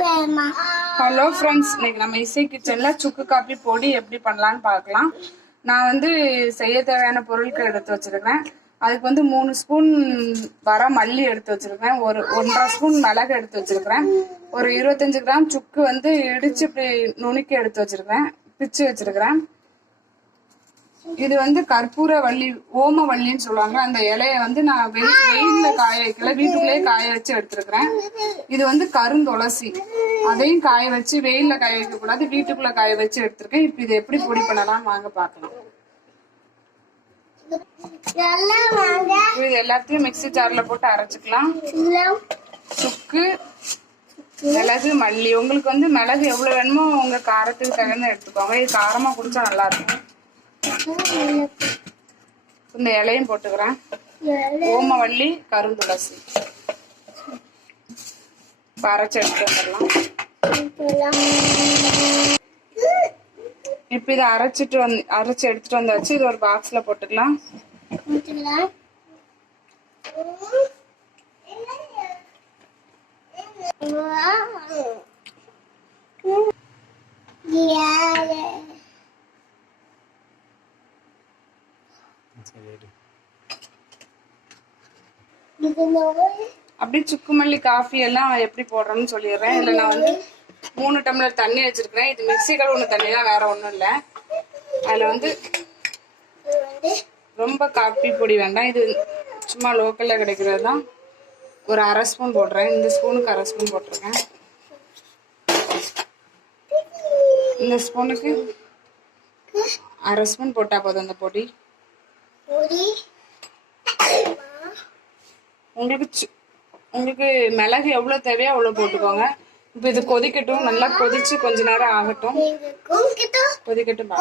Hello friends, இன்னைக்கு நம்ம இசை கிச்சன்ல சுக்கு காப்பி பொடி எப்படி பண்ணலான்னு பார்க்கலாம். நான் வந்து செய்ய தேவையான பொருட்கள் எடுத்து வச்சிருக்கேன். அதுக்கு வந்து 3 ஸ்பூன் வர மல்லி எடுத்து வச்சிருக்கேன், ஒரு 1.5 ஸ்பூன் மிளகு எடுத்து வச்சிருக்கேன், ஒரு 25 கிராம் சுக்கு வந்து இடிச்சு இப்படி நுணுக்கி எடுத்து வச்சிருக்கேன், பிச்சு வச்சிருக்கிறேன். இது வந்து கற்பூர வள்ளி, ஓம வள்ளின்னு சொல்லுவாங்க. அந்த இலைய வந்து நான் வெயில்ல காய வைக்கல, வீட்டுக்குள்ளேயே காய வச்சு எடுத்துருக்கிறேன். இது வந்து கருந்துளசி, அதையும் காய வச்சு வெயில்ல காய வைக்க கூடாது, வீட்டுக்குள்ள காய வச்சு எடுத்திருக்கேன். இப்ப இதை எப்படி பொடி பண்ணலாம் வாங்க பாக்கலாம். இது எல்லாத்தையும் மிக்ஸி ஜார்ல போட்டு அரைச்சுக்கலாம். சுக்கு, மிளகு, மல்லி. உங்களுக்கு வந்து மிளகு எவ்வளவு வேணுமோ உங்க காரத்துக்கு தகுந்த எடுத்துக்கோங்க. இது காரமா குடிச்சா நல்லா இருக்கும். இந்த இலையும் போட்டுக்கிறேன். ஓமவல்லி, கருந்துளசி அரைச்சு எடுத்து வந்துடலாம். இப்ப இதை அரைச்சு எடுத்துட்டு வந்தாச்சு. இது ஒரு பாக்ஸ்ல போட்டுக்கலாம். அப்படி சுக்குமல்லி காஃபி எல்லாம் எப்படி போடுறோம்னு சொல்லிடுறேன். இதுல நான் வந்து 3 டம்ளர் தண்ணி வச்சிருக்கிறேன். இது மிக்ஸி கழுவுன தண்ணி தான், வேற ஒண்ணும் இல்லை. அதுல வந்து ரொம்ப காப்பி பொடி வேண்டாம், இது சும்மா லோக்கல்ல கிடைக்கிறது தான். ஒரு 1/2 ஸ்பூன் போடுறேன். இந்த ஸ்பூனுக்கு 1/2 ஸ்பூன் போட்டிருக்கேன். இந்த ஸ்பூனுக்கு 1/2 ஸ்பூன் போட்டா போதும் அந்த பொடி. உங்களுக்கு மிளகு எவ்வளவு தேவையோ அவ்வளவு போட்டுக்கோங்க. இப்ப இது கொதிக்கட்டும், நல்லா கொதிச்சு கொஞ்ச நேரம் ஆகட்டும். கொதிக்கட்டும்.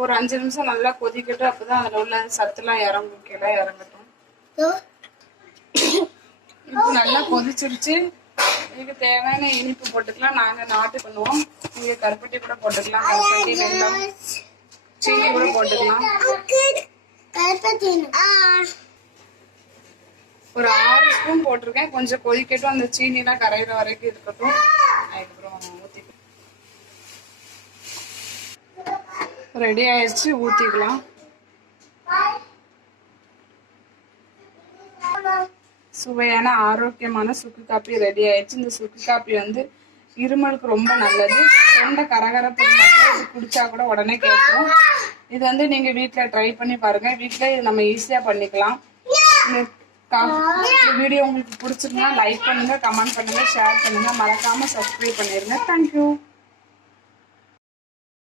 ஒரு 5 நிமிஷம் நல்லா கொதிக்கட்டும். அப்பதான் அதுல உள்ள சத்துலாம் இறங்கட்டும். இப்போ நல்லா கொதிச்சிருச்சு. இதுக்கு தேவையான இனிப்பு போட்டுக்கலாம். நாங்க நாட்டு பண்ணுவோம், நீங்க கருப்பட்டி கூட போட்டுக்கலாம். கருப்பட்டி, வெல்லம், சீனி கூட போட்டுக்கலாம். ஒரு 6 ஸ்பூன் போட்டிருக்கேன். கொஞ்சம் கொதிக்கட்டும், அந்த சீனி எல்லாம் கரையிற வரைக்கும் இருக்கட்டும். அதுக்கப்புறம் ஊத்திக்கலாம். ரெடி ஆயிடுச்சு, ஊத்திக்கலாம். சுவையான ஆரோக்கியமான சுக்கு காப்பி ரெடி ஆயிடுச்சு. இந்த சுக்கு காப்பி வந்து இருமலுக்கு ரொம்ப நல்லது. தொண்டை கரகரப்பு இது குடிச்சா கூட உடனே கேட்கும். இது வந்து நீங்க வீட்டுல ட்ரை பண்ணி பாருங்க. வீட்டுல இது நம்ம ஈஸியா பண்ணிக்கலாம். இந்த வீடியோ உங்களுக்கு பிடிச்சிருந்தா லைக் பண்ணுங்க, கமெண்ட் பண்ணுங்க, ஷேர் பண்ணுங்க, மறக்காம சப்ஸ்கிரைப் பண்ணிருங்க. தேங்க்யூ.